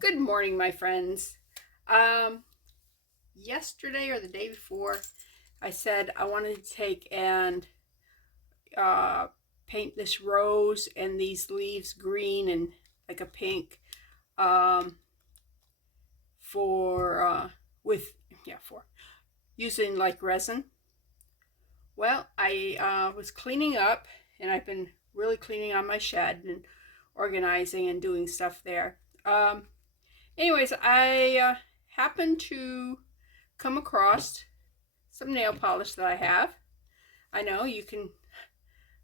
Good morning, my friends. Yesterday or the day before, I said I wanted to take and paint this rose and these leaves green and like a pink um, for for using like resin. Well, I was cleaning up, and I've been really cleaning on my shed and organizing and doing stuff there. Anyways, I happened to come across some nail polish that I have. I know you can,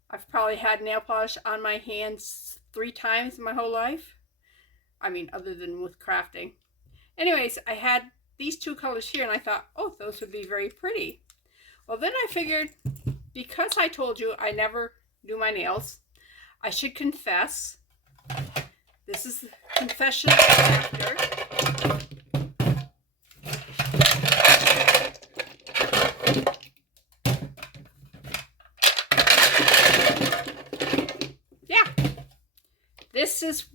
I've probably had nail polish on my hands 3 times in my whole life. I mean, other than with crafting. Anyways, I had these 2 colors here, and I thought, oh, those would be very pretty. Well, then I figured, because I told you I never do my nails, I should confess. This is the confession after. Yeah, this is,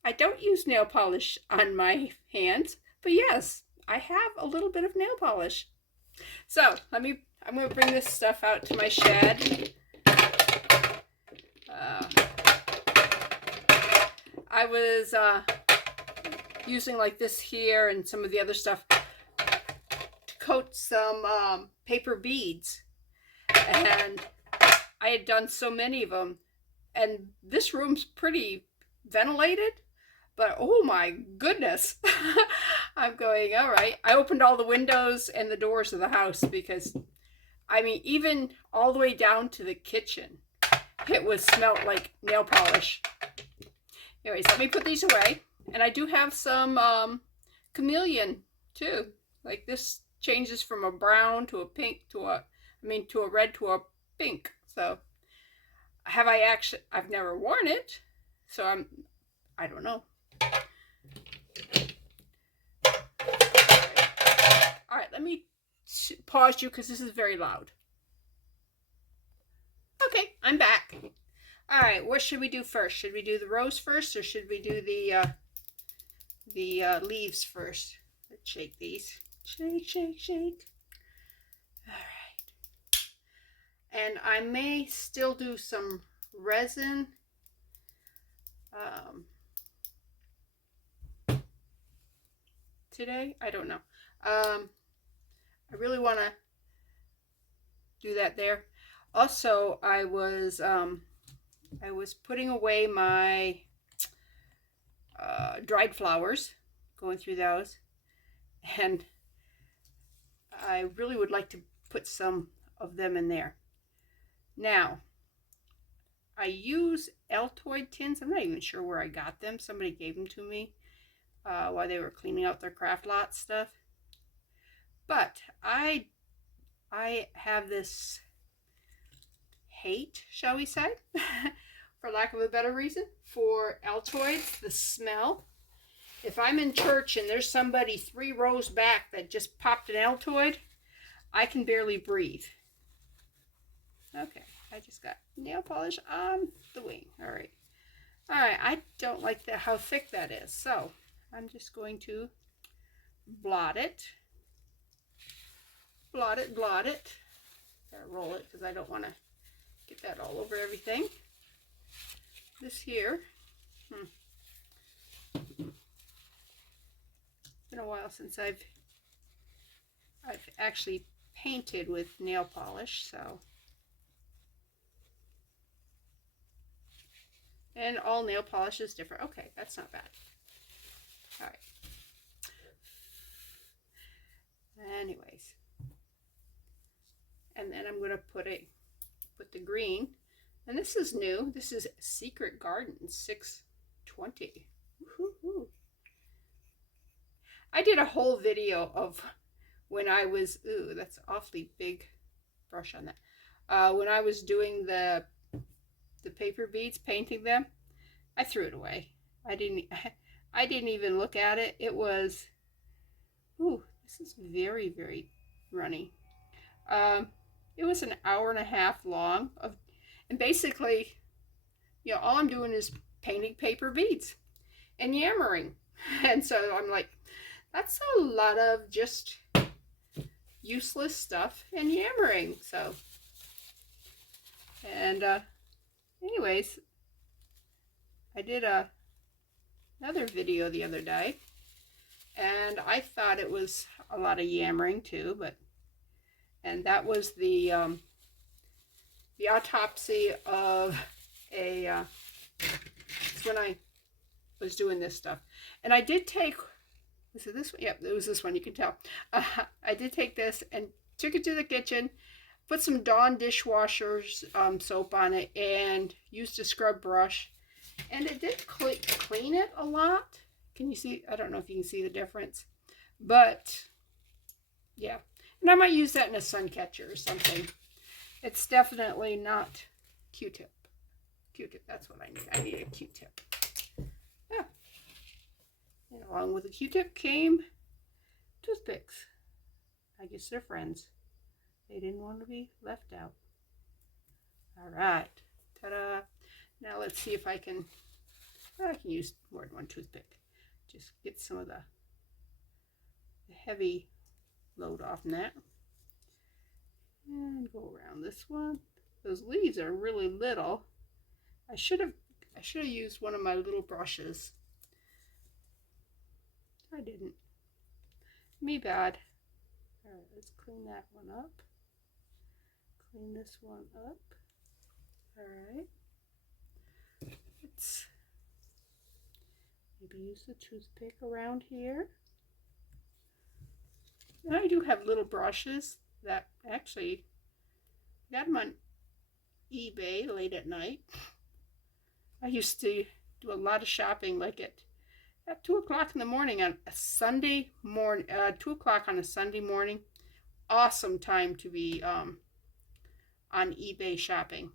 I don't use nail polish on my hands, but yes, I have a little bit of nail polish. So I'm going to bring this stuff out to my shed. I was using like this here and some of the other stuff to coat some paper beads, and I had done so many of them, and this room's pretty ventilated, but oh my goodness. I'm going, all right. I opened all the windows and the doors of the house because, I mean, even all the way down to the kitchen, it was smelled like nail polish. Anyways, let me put these away. And I do have some chameleon too. Like this changes from a brown to a pink to a red to a pink. So I've never worn it, so I don't know. All right, let me pause you because this is very loud. Okay, I'm back. All right, what should we do first? Should we do the rose first, or should we do the leaves first? Let's shake these. Shake, shake, shake. All right. And I may still do some resin. Today, I don't know. I really want to do that there. Also, I was putting away my dried flowers, going through those, and I really would like to put some of them in there. Now, I use Altoid tins. I'm not even sure where I got them. Somebody gave them to me while they were cleaning out their craft lot stuff. But I have this hate, shall we say, for lack of a better reason, for Altoids, the smell. If I'm in church and there's somebody 3 rows back that just popped an Altoid, I can barely breathe. Okay, I just got nail polish on the wing. All right, I don't like how thick that is, so I'm just going to blot it. Blot it. Gotta roll it because I don't want to get that all over everything. This here, it's been a while since I've actually painted with nail polish, so. And all nail polish is different. Okay, that's not bad. All right. Anyways. And then I'm going to put the green. And this is new. This is Secret Garden 620. Woo-hoo-hoo. I did a whole video of when I was, ooh, that's awfully big brush on that. When I was doing the paper beads, painting them, I threw it away. I didn't even look at it. It was, ooh, this is very, very runny. It was an hour and a half long and basically, you know, all I'm doing is painting paper beads and yammering. And so I'm like, that's a lot of just useless stuff and yammering. So, and anyways, I did another video the other day, and I thought it was a lot of yammering too, and that was the autopsy of a, it's when I was doing this stuff. And I did take, was it this one? Yep, it was this one, you can tell. I did take this and took it to the kitchen, put some Dawn dishwasher's soap on it, and used a scrub brush. And it did clean it a lot. Can you see? I don't know if you can see the difference. But, yeah. And I might use that in a sun catcher or something. It's definitely not Q-tip. Q-tip, that's what I need. I need a Q-tip. Yeah. And along with the Q-tip came toothpicks. I guess they're friends. They didn't want to be left out. All right. Ta-da. Now let's see if I can use more than one toothpick. Just get some of the heavy load off in that. And go around this one. Those leaves are really little. I should have used one of my little brushes. I didn't. Me bad. All right, let's clean that one up. Clean this one up. All right. Let's maybe use the toothpick around here. And I do have little brushes that actually got them on eBay late at night. I used to do a lot of shopping like at 2 o'clock in the morning on a Sunday morning, 2 o'clock on a Sunday morning. Awesome time to be on eBay shopping.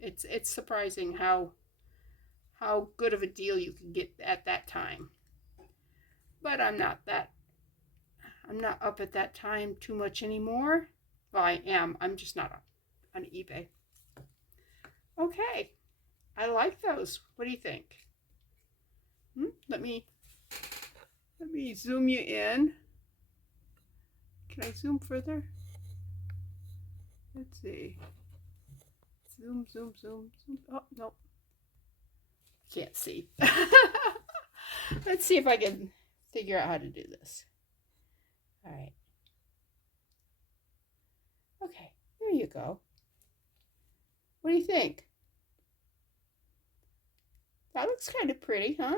It's surprising how good of a deal you can get at that time. But I'm not up at that time too much anymore. Well, I am. I'm just not on eBay. Okay. I like those. What do you think? Let me zoom you in. Can I zoom further? Let's see. Zoom, zoom, zoom, zoom. Oh, no. Can't see. Let's see if I can figure out how to do this. All right. Okay, there you go. What do you think? That looks kind of pretty, huh?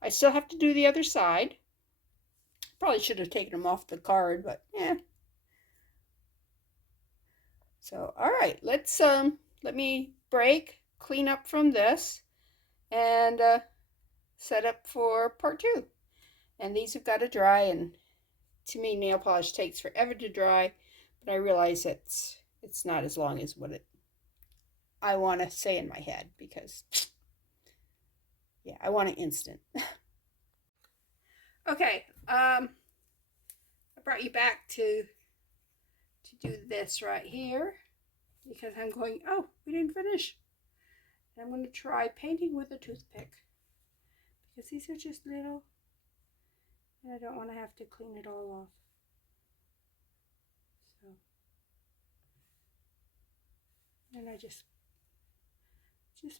I still have to do the other side. Probably should have taken them off the card, but yeah. So, all right, let's let me break, clean up from this, and set up for part 2. And these have got to dry, and to me, nail polish takes forever to dry, but I realize it's not as long as what I want to say in my head, because yeah, I want it instant. Okay, I brought you back to do this right here, because I'm going, oh, we didn't finish. And I'm going to try painting with a toothpick, because these are just little, and I don't want to have to clean it all off. So, and I just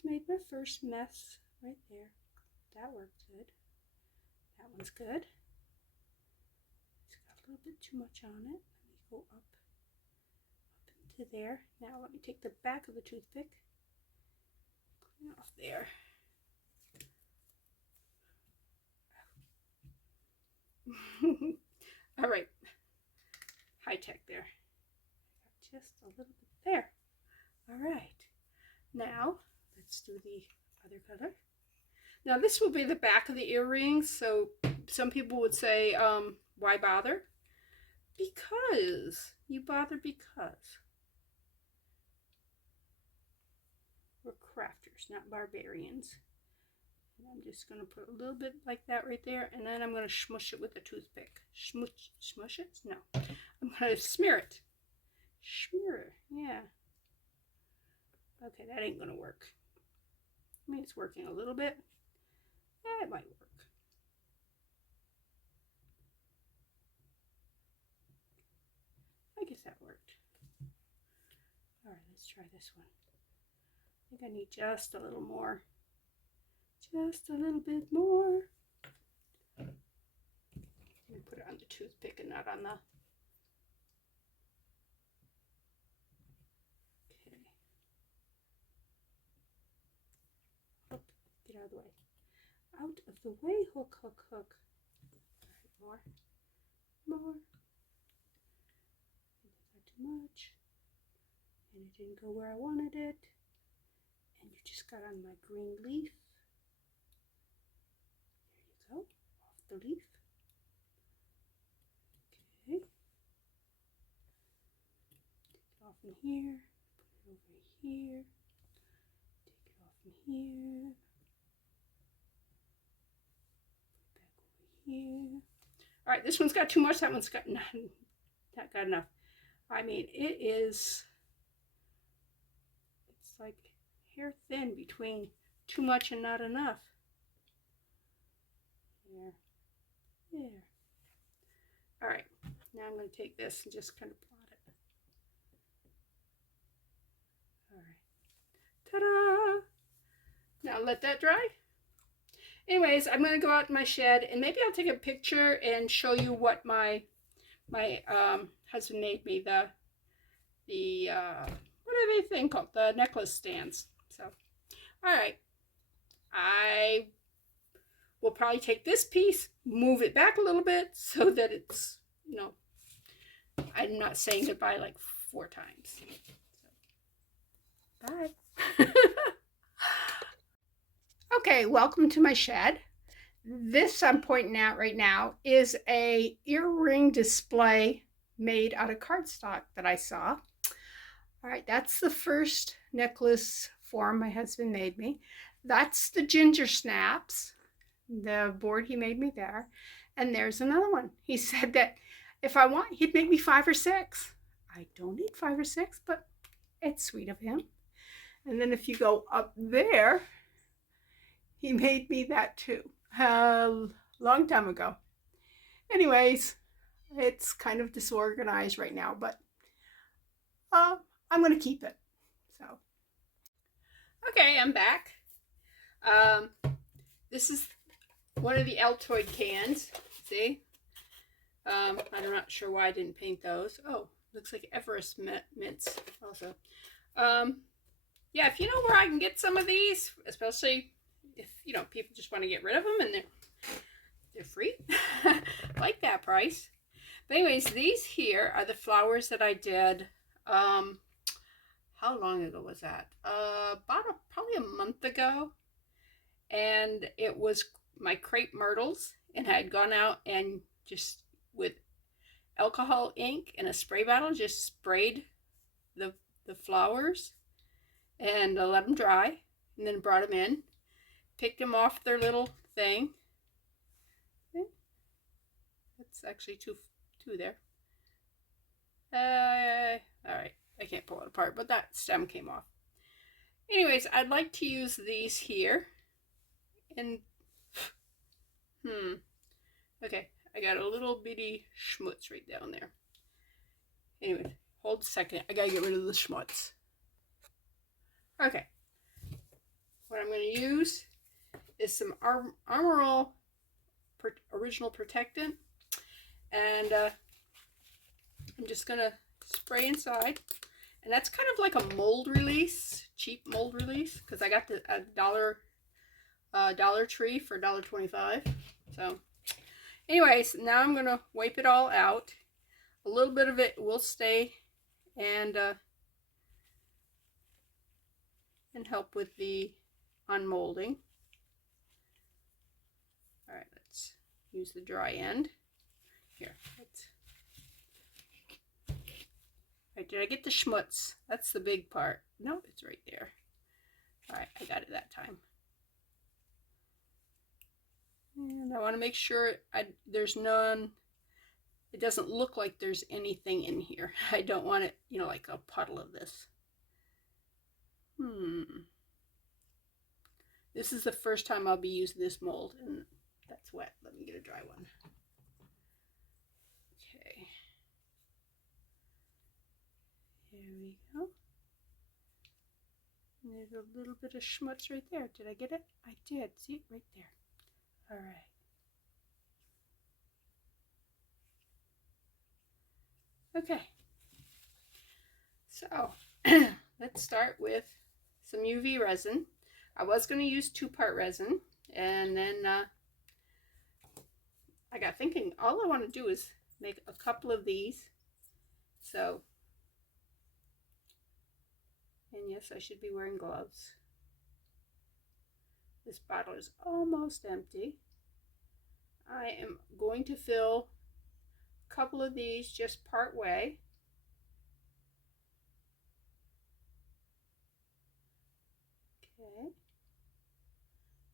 made my first mess right there. That worked good. That one's good. It's got a little bit too much on it. Let me go up into there. Now let me take the back of the toothpick, clean off there. All right, high tech there. Just a little bit there. All right, now let's do the other color. Now this will be the back of the earrings, so some people would say, why bother? Because you bother because we're crafters, not barbarians. And I'm just going to put a little bit like that right there, and then I'm going to smush it with a toothpick. Smush it? No. I'm going to smear it. Smear it, yeah. Okay, that ain't going to work. I mean, it's working a little bit. It might work. I guess that worked. All right, let's try this one. I think I need just a little more. Just a little bit more. Let me put it on the toothpick and not on the... Okay. Oh, get out of the way. Out of the way, hook, hook, hook. All right, more. Not too much. And it didn't go where I wanted it. And you just got on my green leaf. There you go, off the leaf. Okay. Take it off in here. Put it over here. Take it off in here. Put it back over here. All right, this one's got too much. That one's got not got enough. I mean, it is. It's like hair thin between too much and not enough. There. There. All right, now I'm going to take this and just kind of plot it. All right. Ta-da! Now let that dry. Anyways, I'm going to go out in my shed and maybe I'll take a picture and show you what my husband made me, the what are they thing called? The necklace stands. So, all right. I will probably take this piece, move it back a little bit so that it's, you know, I'm not saying goodbye like 4 times. So, bye. Okay, welcome to my shed. This I'm pointing out right now is a earring display made out of cardstock that I saw. All right, that's the first necklace form my husband made me. That's the ginger snaps, the board he made me there. And there's another one. He said that if I want, he'd make me 5 or 6. I don't need 5 or 6, but it's sweet of him. And then if you go up there, he made me that too, a long time ago. Anyways, it's kind of disorganized right now, but I'm going to keep it. So, okay, I'm back. This is one of the Altoid cans. See? I'm not sure why I didn't paint those. Oh, looks like Everest mints also. Yeah, if you know where I can get some of these, especially if, you know, people just want to get rid of them and they're free, like that price. But anyways, these here are the flowers that I did. How long ago was that? Probably a month ago. And it was my crepe myrtles, and I had gone out and just with alcohol ink in a spray bottle, just sprayed the flowers and let them dry, and then brought them in, picked them off their little thing. That's actually two there. All right, I can't pull it apart, but that stem came off. Anyways, I'd like to use these here. And, okay, I got a little bitty schmutz right down there. Anyway, hold a second. I gotta get rid of the schmutz. Okay. What I'm going to use is some Armor All Original Protectant. And I'm just going to spray inside. And that's kind of like a mold release, cheap mold release, because I got the Dollar Tree for $1.25. So anyways, now I'm going to wipe it all out. A little bit of it will stay and help with the unmolding. All right, let's use the dry end. Here, right, did I get the schmutz? That's the big part. Nope, it's right there. All right, I got it that time. And I want to make sure there's none. It doesn't look like there's anything in here. I don't want it, you know, like a puddle of this. This is the first time I'll be using this mold, and that's wet. Let me get a dry one. Okay. Here we go. And there's a little bit of schmutz right there. Did I get it? I did. See it right there. All right. Okay. So let's start with some UV resin. I was going to use 2-part resin, and then I got thinking all I want to do is make a couple of these. So, and yes, I should be wearing gloves. This bottle is almost empty. I am going to fill a couple of these just part way. Okay.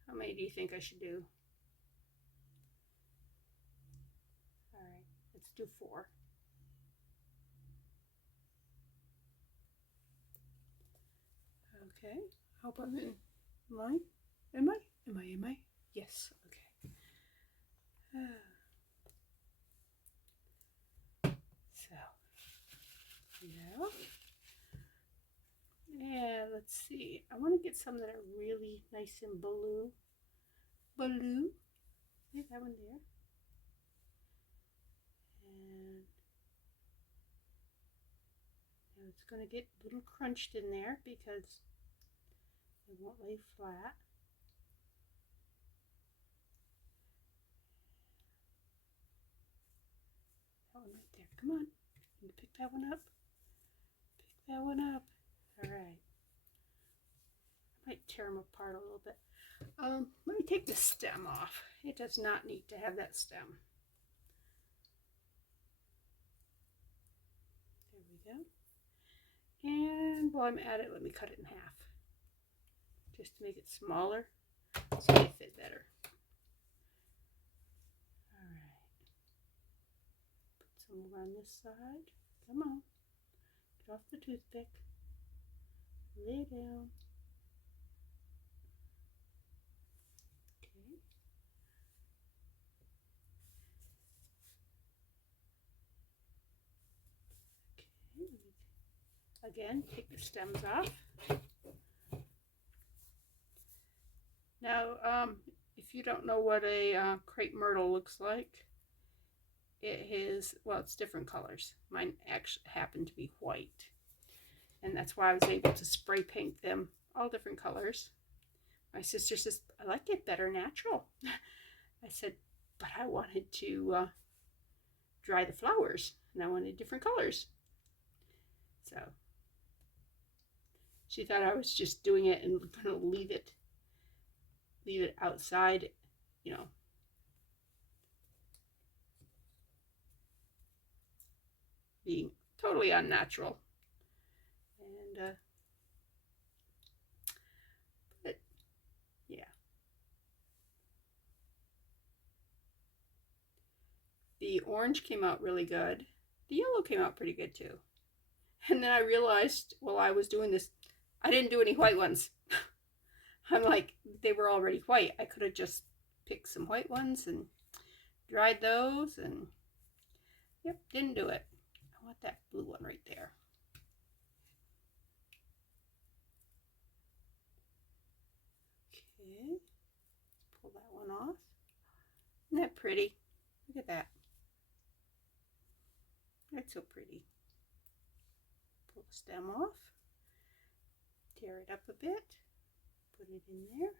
How many do you think I should do? All right, let's do 4. Okay, I hope I'm in line. Am I? Am I? Yes, okay. So, yeah. Yeah, let's see. I want to get some that are really nice and blue. Blue. See that one there? And now it's going to get a little crunched in there because it won't lay flat. That one right there. Come on. Can you pick that one up? Pick that one up. All right. I might tear them apart a little bit. Let me take the stem off. It does not need to have that stem. There we go. And while I'm at it, let me cut it in half. Just to make it smaller so they fit better. Alright. Put some around this side. Come on. Get off the toothpick. Lay down. Again, take the stems off. Now, if you don't know what a crepe myrtle looks like, it is, well, it's different colors. Mine actually happened to be white, and that's why I was able to spray paint them all different colors. My sister says, I like it better natural. I said, but I wanted to dry the flowers, and I wanted different colors. So she thought I was just doing it and going to leave it outside, you know. Being totally unnatural. And, but, yeah. The orange came out really good. The yellow came out pretty good too. And then I realized while I was doing this, I didn't do any white ones. I'm like, they were already white. I could have just picked some white ones and dried those, and yep, didn't do it. I want that blue one right there. Okay, let's pull that one off. Isn't that pretty? Look at that. That's so pretty. Pull the stem off. Tear it up a bit. Put it in there.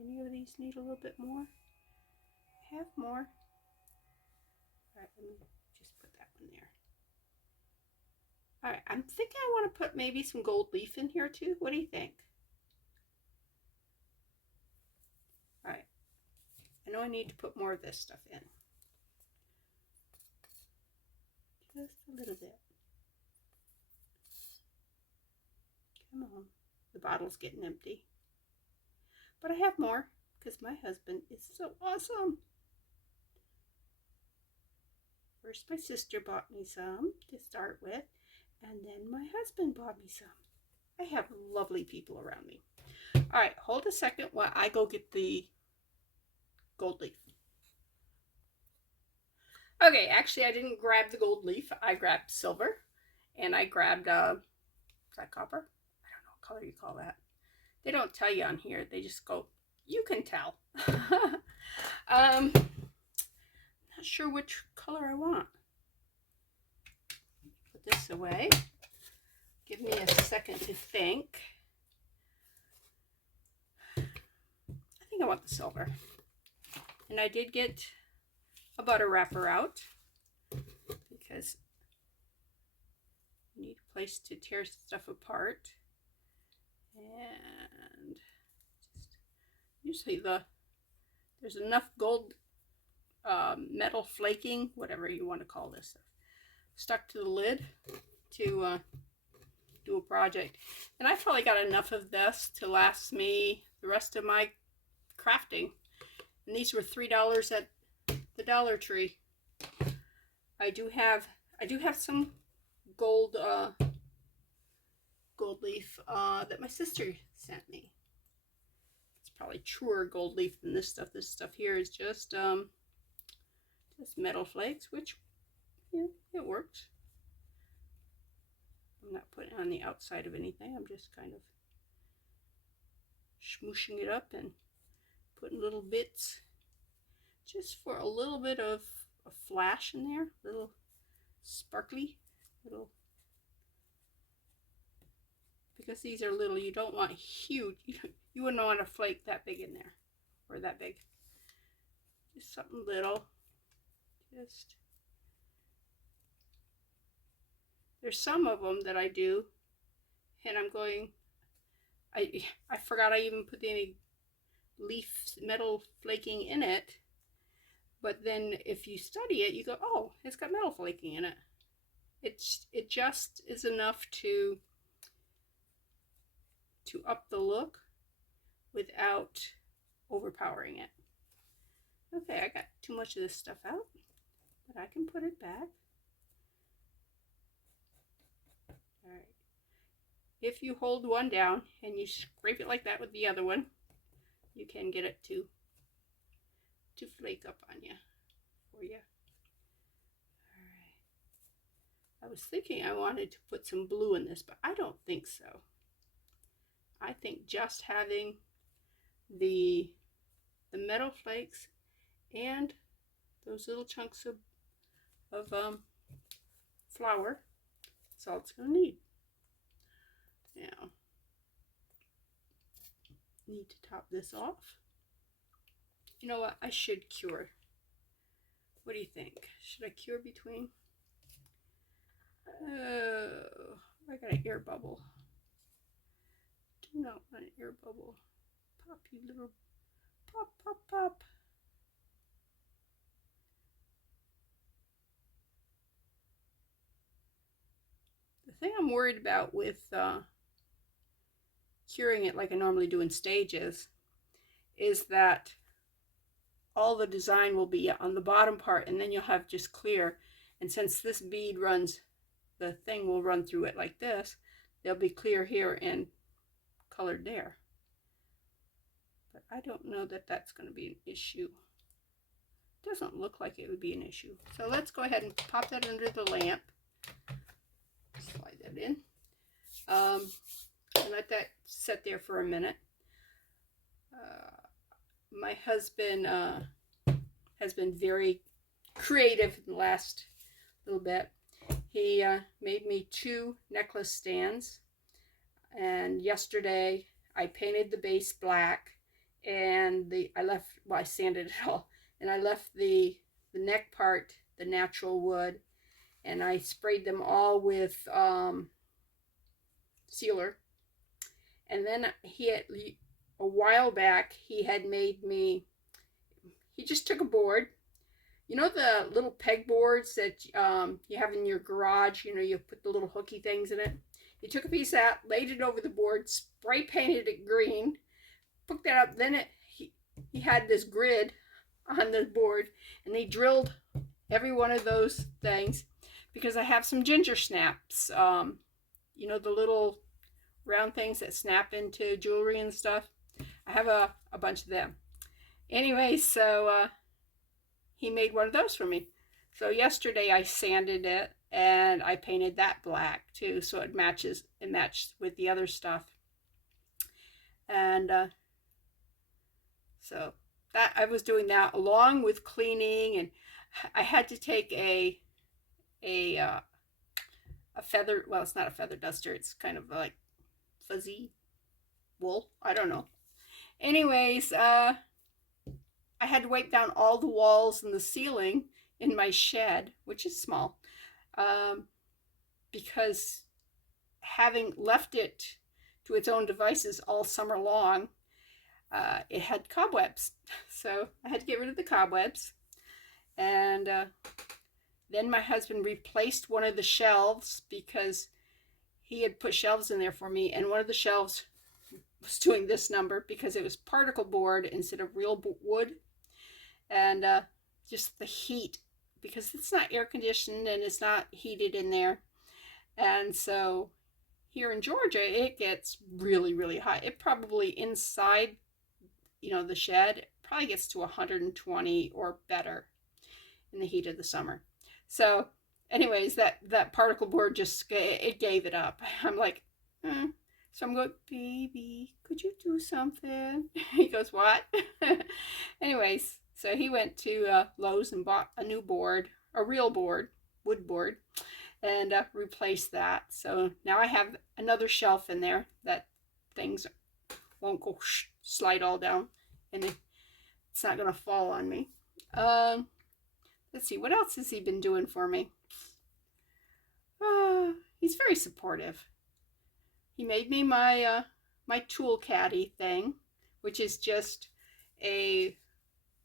Any of these need a little bit more? I have more. Alright, let me just put that one there. Alright, I'm thinking I want to put maybe some gold leaf in here too. What do you think? Alright, I know I need to put more of this stuff in. Just a little bit. Come on. The bottle's getting empty. But I have more because my husband is so awesome. First my sister bought me some to start with, and then my husband bought me some. I have lovely people around me. All right, hold a second while I go get the gold leaf. Okay, actually I didn't grab the gold leaf. I grabbed silver, and I grabbed, is that copper? I don't know what color you call that. They don't tell you on here. They just go, you can tell. Not sure which color I want. Put this away. Give me a second to think. I think I want the silver. And I did get a butter wrapper out because you need a place to tear stuff apart. And just usually there's enough gold metal flaking, whatever you want to call this, stuck to the lid to do a project. And I've probably got enough of this to last me the rest of my crafting. And these were $3 at the Dollar Tree. I do have some gold leaf that my sister sent me. It's probably truer gold leaf than this stuff. This stuff here is just metal flakes, which, yeah, it works. I'm not putting it on the outside of anything. I'm just kind of smooshing it up and putting little bits just for a little bit of a flash in there, little sparkly, little, because these are little, you don't want huge, you wouldn't want a flake that big in there, or that big. Just something little. Just, there's some of them that I do, and I'm going, I forgot I even put any leaf metal flaking in it, but then if you study it, you go, oh, it's got metal flaking in it. It just is enough to up the look without overpowering it. Okay, I got too much of this stuff out, but I can put it back. All right. If you hold one down and you scrape it like that with the other one, you can get it to flake up on you, for you. All right. I was thinking I wanted to put some blue in this, but I don't think so. I think just having the metal flakes and those little chunks of flour, that's all it's going to need. Now, need to top this off. You know what? I should cure. What do you think? Should I cure between? Oh, I got an air bubble. Do not want an air bubble. Pop, you little pop, pop, pop. The thing I'm worried about with curing it like I normally do in stages is that all the design will be on the bottom part, and then you'll have just clear. And since this bead runs, the thing will run through it like this, there'll be clear here and colored there. But I don't know that that's going to be an issue. It doesn't look like it would be an issue. So let's go ahead and pop that under the lamp. Slide that in. And let that sit there for a minute. My husband has been very creative in the last little bit. He made me 2 necklace stands, and yesterday I painted the base black, and I sanded it all, and I left the neck part the natural wood, and I sprayed them all with sealer. And then a while back, he had made me, he just took a board, you know the little pegboards that you have in your garage, you know, you put the little hooky things in it. He took a piece out, laid it over the board, spray painted it green, put that up, then he had this grid on the board, and he drilled every one of those things because I have some ginger snaps. You know, the little round things that snap into jewelry and stuff. I have a bunch of them. Anyway, so he made one of those for me. So yesterday I sanded it and I painted that black too, so it matches. It matched with the other stuff. And so that I was doing that along with cleaning, and I had to take a feather. Well, it's not a feather duster. It's kind of like fuzzy wool. I don't know. Anyways, I had to wipe down all the walls and the ceiling in my shed, which is small, because having left it to its own devices all summer long, it had cobwebs. So I had to get rid of the cobwebs. And then my husband replaced one of the shelves because he had put shelves in there for me. And one of the shelves was doing this number because it was particle board instead of real wood. And just the heat, because it's not air conditioned and it's not heated in there. And so here in Georgia, it gets really, really hot. It probably inside, you know, the shed, probably gets to 120 or better in the heat of the summer. So anyways, that particle board just, it gave it up. I'm like, So I'm going, baby, could you do something? He goes, what? Anyways, so he went to Lowe's and bought a new board, a real board, wood board, and replaced that. So now I have another shelf in there that things won't go slide all down, and it's not going to fall on me. Let's see, what else has he been doing for me? He's very supportive. He made me my my tool caddy thing, which is just a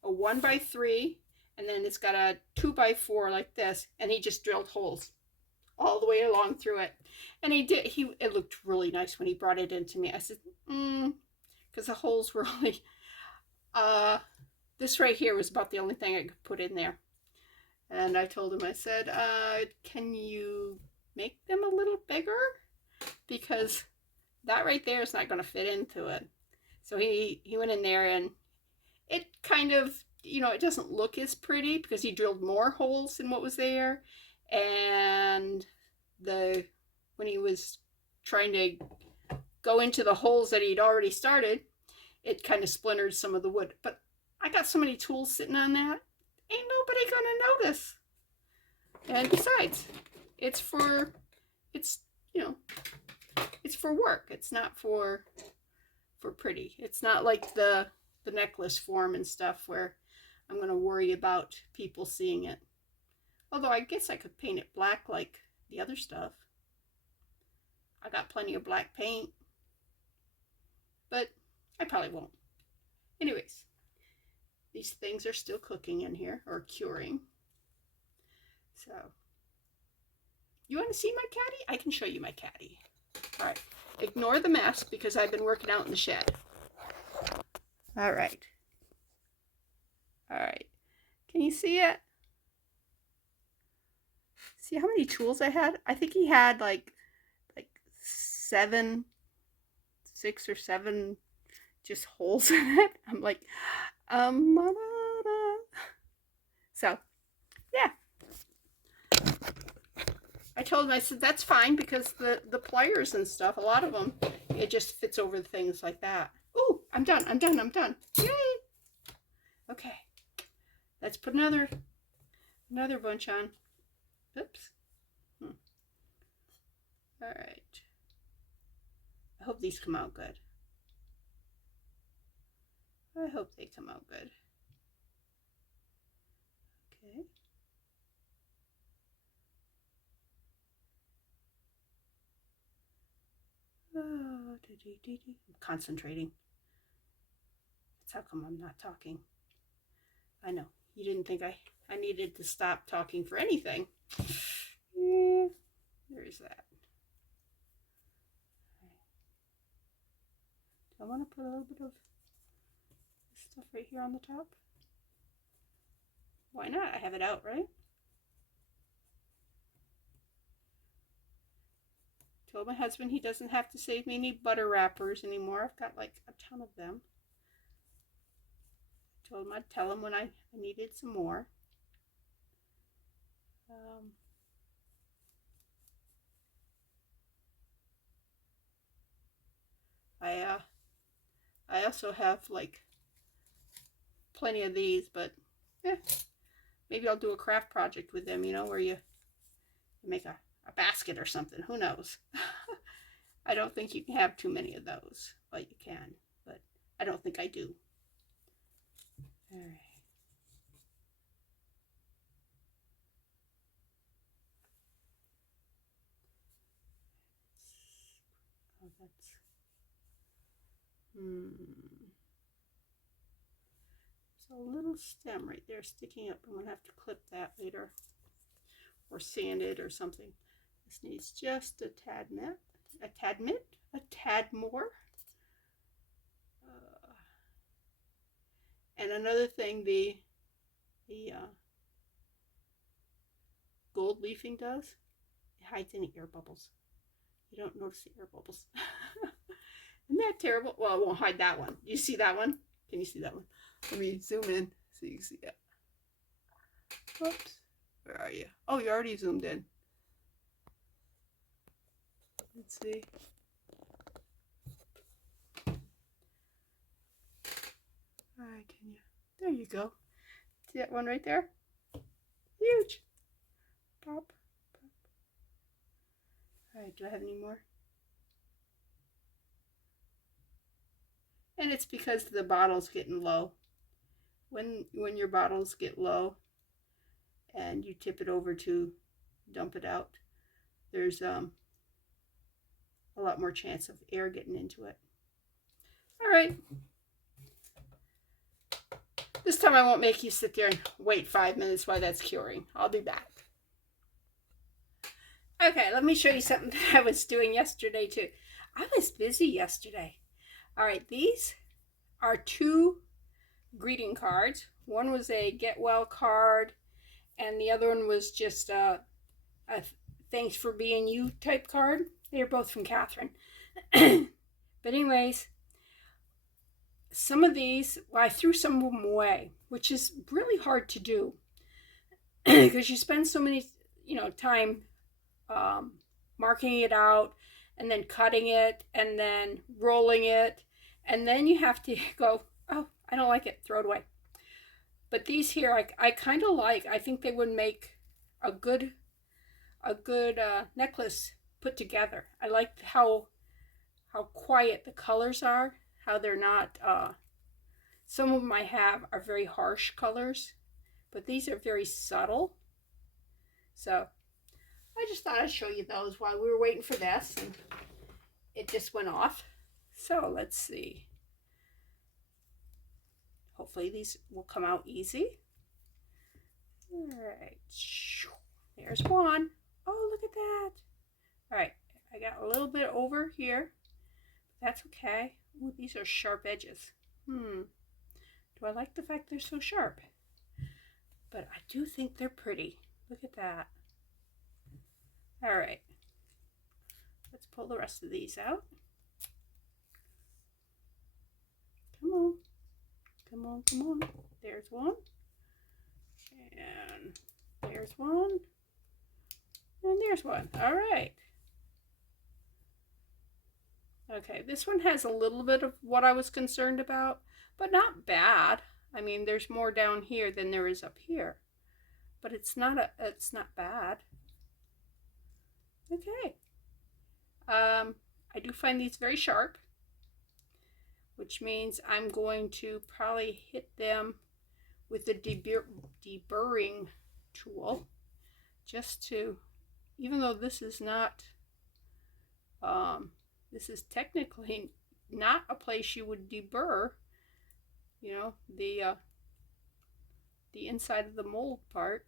1x3, and then it's got a 2x4 like this, and he just drilled holes all the way along through it. And it looked really nice when he brought it into me. I said, because the holes were only, this right here was about the only thing I could put in there. And I told him, I said, can you make them a little bigger? Because that right there is not going to fit into it. So he went in there, and it kind of, you know, it doesn't look as pretty because he drilled more holes than what was there. And when he was trying to go into the holes that he'd already started, it kind of splintered some of the wood. But I got so many tools sitting on that, ain't nobody gonna notice. And besides, it's for work. It's not for pretty. It's not like the necklace form and stuff where I'm gonna worry about people seeing it. Although I guess I could paint it black like the other stuff. I got plenty of black paint, but I probably won't. Anyways, these things are still cooking in here, or curing. So, you want to see my caddy? I can show you my caddy. All right, ignore the mess because I've been working out in the shed. All right. All right. Can you see it? See how many tools I had? I think he had like 6 or 7 just holes in it. I'm like, so yeah. I told him, I said, that's fine because the pliers and stuff, a lot of them, it just fits over the things like that. Ooh, I'm done. Yay! Okay. Let's put another bunch on. Oops. All right. I hope these come out good. I hope they come out good. Okay. Oh, I'm concentrating. That's how come I'm not talking. I know. You didn't think I needed to stop talking for anything. Yeah, there's that. Do I want to put a little bit of stuff right here on the top? Why not? I have it out, right? Told my husband he doesn't have to save me any butter wrappers anymore. I've got like a ton of them. Told him I'd tell him when I needed some more. I also have like plenty of these, but yeah, maybe I'll do a craft project with them, you know, where you make a basket or something. Who knows? I don't think you can have too many of those. Well, you can, but I don't think I do. All right. Oh, that's... There's a little stem right there sticking up. I'm going to have to clip that later or sand it or something. This needs just a tad more. And another thing the gold leafing does, it hides any air bubbles. You don't notice the air bubbles. Isn't that terrible? Well, it won't hide that one. Do you see that one? Can you see that one? Let me zoom in so you can see it. Whoops. Where are you? Oh, you already zoomed in. Let's see. All right, can you? There you go. See that one right there? Huge. Pop. Pop. All right, do I have any more? And it's because the bottle's getting low. When your bottles get low and you tip it over to dump it out, there's a lot more chance of air getting into it. All right. This time I won't make you sit there and wait 5 minutes while that's curing. I'll be back. Okay, let me show you something that I was doing yesterday too. I was busy yesterday. All right, these are 2 greeting cards. One was a get well card, and the other one was just a thanks for being you type card. They're both from Catherine. But anyways, some of these, well, I threw some of them away, which is really hard to do because you spend so many, time marking it out and then cutting it and then rolling it, and then you have to go, oh, I don't like it, throw it away. But these here, I kind of like. I think they would make a good necklace put together. I like how quiet the colors are, how they're not, some of them I have are very harsh colors, but these are very subtle. So I just thought I'd show you those while we were waiting for this, and it just went off. So let's see. Hopefully these will come out easy. All right, there's one. Oh, look at that. All right, I got a little bit over here. That's okay. Ooh, these are sharp edges. Do I like the fact they're so sharp? But I do think they're pretty. Look at that. All right, let's pull the rest of these out. Come on. Come on, come on. There's one. And there's one. And there's one. All right. Okay, this one has a little bit of what I was concerned about, but not bad. I mean, there's more down here than there is up here. But it's not bad. Okay. I do find these very sharp, which means I'm going to probably hit them with the deburring tool, just to, even though this is not, this is technically not a place you would deburr, the inside of the mold part,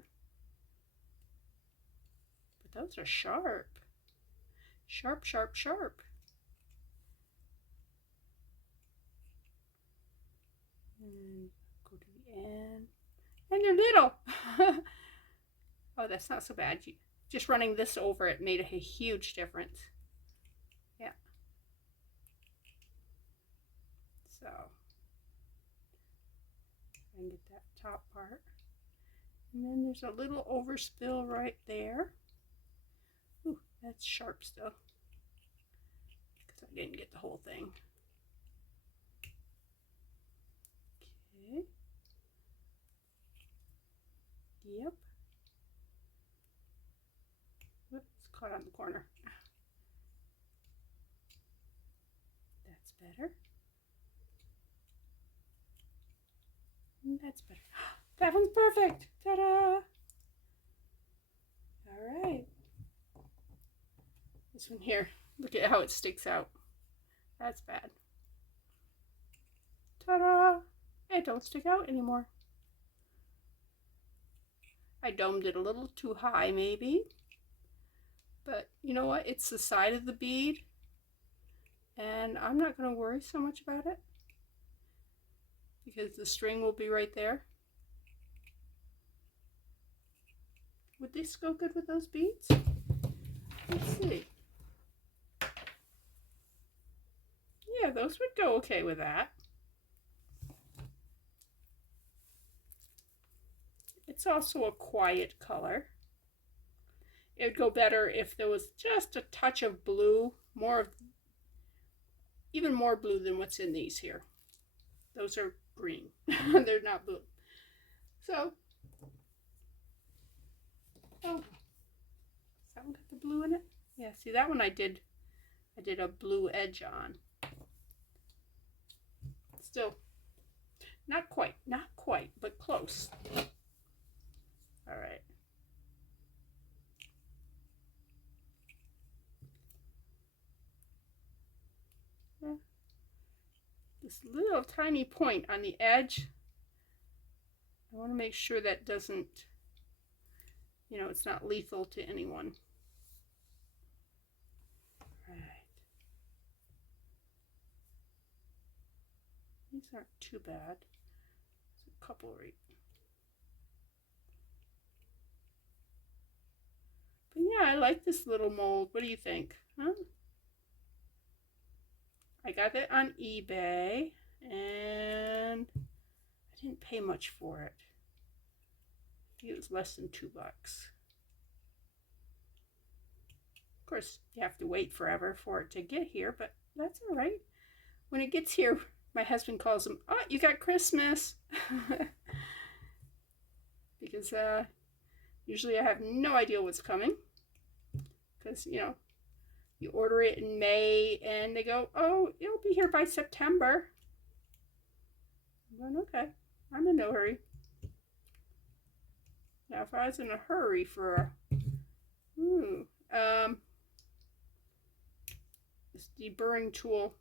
but those are sharp. Sharp, sharp, sharp. And go to the end. And they're little. Oh, that's not so bad. Just running this over it made a huge difference. So I can get that top part. And then there's a little overspill right there. Ooh, that's sharp still, because I didn't get the whole thing. Okay. Yep. Oops, caught on the corner. That's better. And that's better. That one's perfect. Ta-da! All right. This one here, look at how it sticks out. That's bad. Ta-da! It don't stick out anymore. I domed it a little too high maybe, but you know what? It's the side of the bead, and I'm not going to worry so much about it because the string will be right there. Would this go good with those beads? Let's see. Yeah, those would go okay with that. It's also a quiet color. It would go better if there was just a touch of blue, even more blue than what's in these here. Those are green. They're not blue. So, oh, that one got the blue in it? Yeah, see that one I did a blue edge on. Still, not quite, but close. All right. Yeah. This little tiny point on the edge, I want to make sure that doesn't, you know, it's not lethal to anyone. All right. These aren't too bad. There's a couple right. But yeah, I like this little mold. What do you think? Huh? I got it on eBay, and I didn't pay much for it. I think it was less than $2. Of course, you have to wait forever for it to get here, but that's all right. When it gets here, my husband calls them, "Oh, you got Christmas." Because usually I have no idea what's coming. Because, you know, you order it in May and they go, "Oh, it'll be here by September." I'm going, okay, I'm in no hurry. Now, if I was in a hurry for this deburring tool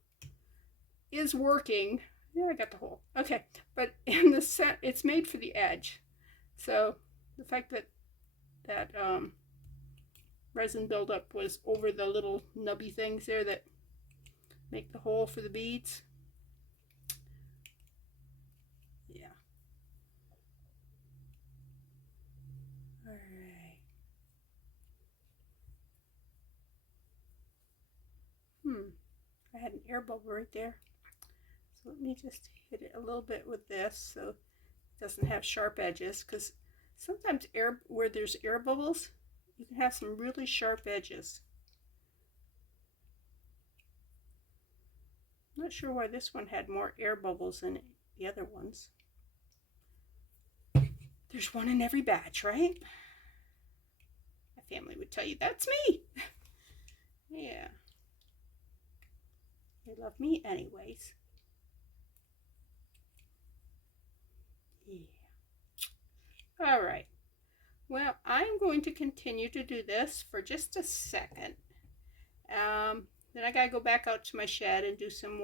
is working. Yeah, I got the hole. Okay, but in the set, it's made for the edge. So the fact that resin buildup was over the little nubby things there that make the hole for the beads. Yeah. All right. I had an air bubble right there. So let me just hit it a little bit with this so it doesn't have sharp edges, because sometimes where there's air bubbles, you can have some really sharp edges. I'm not sure why this one had more air bubbles than the other ones. There's one in every batch, right? My family would tell you that's me. Yeah. They love me anyways. Yeah. All right. Well, I'm going to continue to do this for just a second. Then I gotta go back out to my shed and do some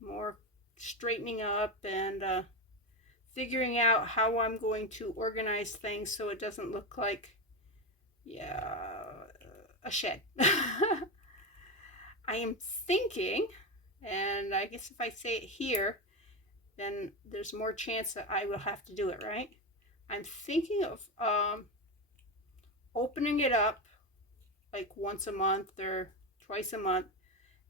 more straightening up and figuring out how I'm going to organize things so it doesn't look like, yeah, a shed. I am thinking, and I guess if I say it here, then there's more chance that I will have to do it, right? I'm thinking of opening it up like once a month or twice a month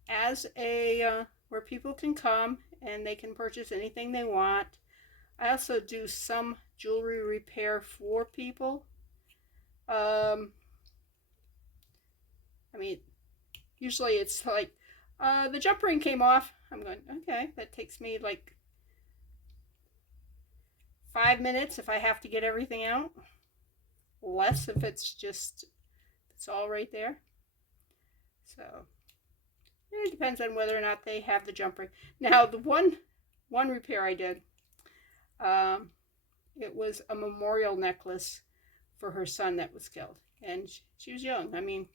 as a where people can come and they can purchase anything they want. I also do some jewelry repair for people. I mean, usually it's like, the jump ring came off. I'm going, okay, that takes me like 5 minutes if I have to get everything out. Less if it's all right there. So it depends on whether or not they have the jump ring. Now, the one repair I did, it was a memorial necklace for her son that was killed. And she was young. I mean,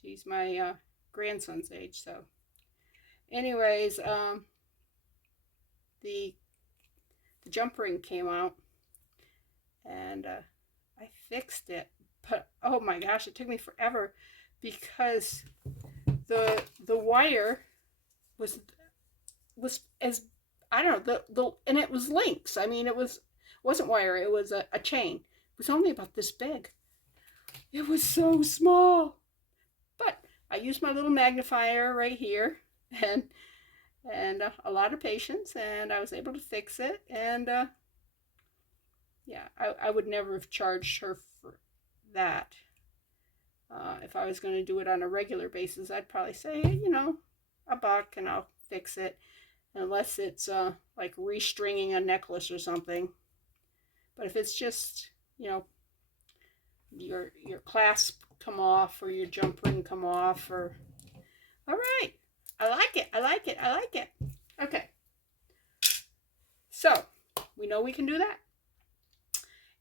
she's my grandson's age. So anyways, the jump ring came out, and I fixed it. But oh my gosh, it took me forever because the wire was as, I don't know, and it was links. I mean, it wasn't wire, it was a chain. It was only about this big. It was so small. But I used my little magnifier right here and a lot of patience, and I was able to fix it. And yeah, I would never have charged her for that. If I was going to do it on a regular basis, I'd probably say, you know, $1 and I'll fix it. Unless it's like restringing a necklace or something. But if it's just, you know, your clasp come off or your jump ring come off, or, all right, I like it, I like it, I like it. Okay, so we know we can do that.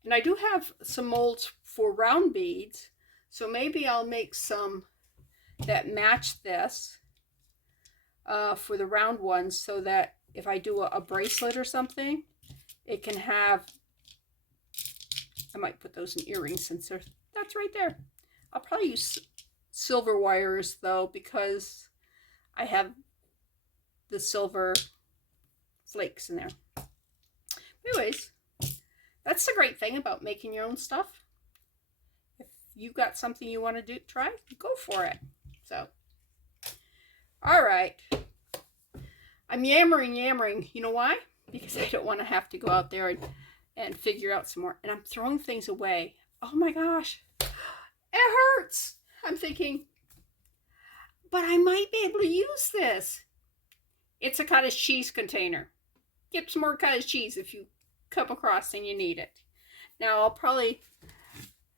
And I do have some molds for round beads, so maybe I'll make some that match this for the round ones, so that if I do a bracelet or something, it can have, I might put those in earrings since that's right there. I'll probably use silver wires though, because I have the silver flakes in there. Anyways, that's the great thing about making your own stuff. If you've got something you want to try, go for it. So, all right. I'm yammering. You know why? Because I don't want to have to go out there and figure out some more. And I'm throwing things away. Oh my gosh. It hurts. I'm thinking, but I might be able to use this. It's a cottage cheese container. Get some more cottage cheese if you come across and you need it. Now, I'll probably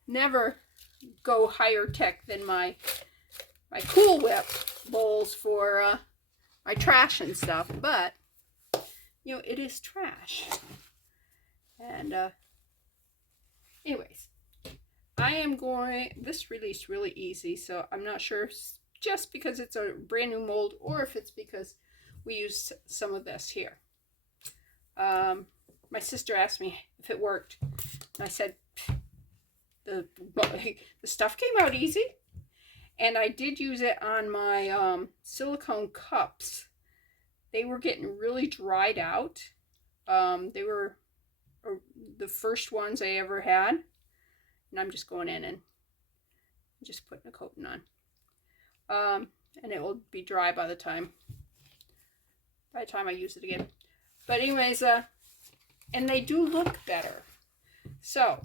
never go higher tech than my Cool Whip bowls for my trash and stuff, but you know, it is trash. And anyways, I am going, this released really easy, so I'm not sure just because it's a brand new mold or if it's because we used some of this here. My sister asked me if it worked, and I said the stuff came out easy. And I did use it on my silicone cups. They were getting really dried out. They were the first ones I ever had. And I'm just going in and just putting a coating on. And it will be dry by the time I use it again. But anyways, and they do look better. So,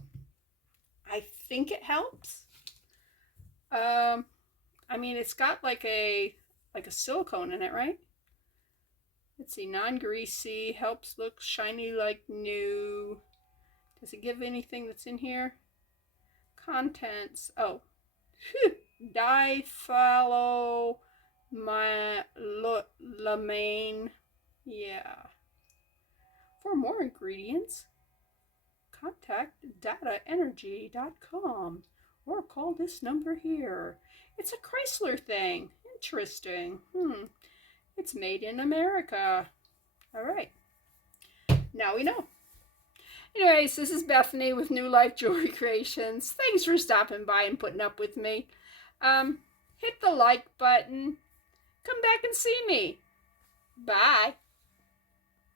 I think it helps. I mean, it's got like a silicone in it, right? Let's see, non-greasy, helps look shiny like new. Does it give anything that's in here? Contents, oh, diphthalolamine, yeah. For more ingredients, contact dataenergy.com or call this number here. It's a Chrysler thing. Interesting. It's made in America. All right. Now we know. Anyways, this is Bethany with New Life Jewelry Creations. Thanks for stopping by and putting up with me. Hit the like button. Come back and see me. Bye.